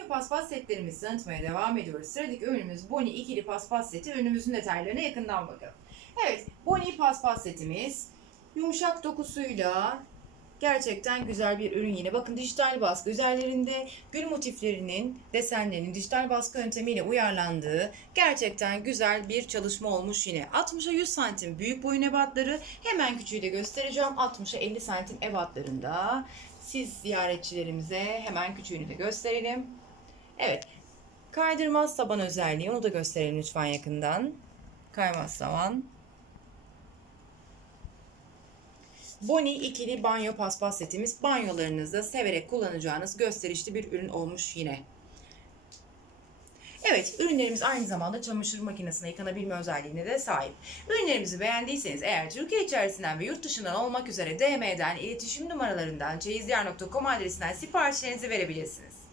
Banyo paspas setlerimizi tanıtmaya devam ediyoruz. Sıradaki ürünümüz Boni ikili paspas seti. Ürünümüzün detaylarına yakından bakalım. Evet, Boni paspas setimiz yumuşak dokusuyla gerçekten güzel bir ürün yine. Bakın dijital baskı üzerlerinde gül motiflerinin desenlerinin dijital baskı yöntemiyle uyarlandığı gerçekten güzel bir çalışma olmuş yine. 60'a 100 santim büyük boyun ebatları hemen küçüğü de göstereceğim. 60'a 50 santim ebatlarında siz ziyaretçilerimize hemen küçüğünü de gösterelim. Evet. Kaydırmaz taban özelliği onu da gösterelim lütfen yakından. Kaymaz tavan. Boni ikili banyo paspas setimiz banyolarınızda severek kullanacağınız gösterişli bir ürün olmuş yine. Evet, ürünlerimiz aynı zamanda çamaşır makinesine yıkanabilme özelliğine de sahip. Ürünlerimizi beğendiyseniz eğer Türkiye içerisinden ve yurt dışından olmak üzere DM'den, iletişim numaralarından, çeyizyer.com adresinden siparişlerinizi verebilirsiniz.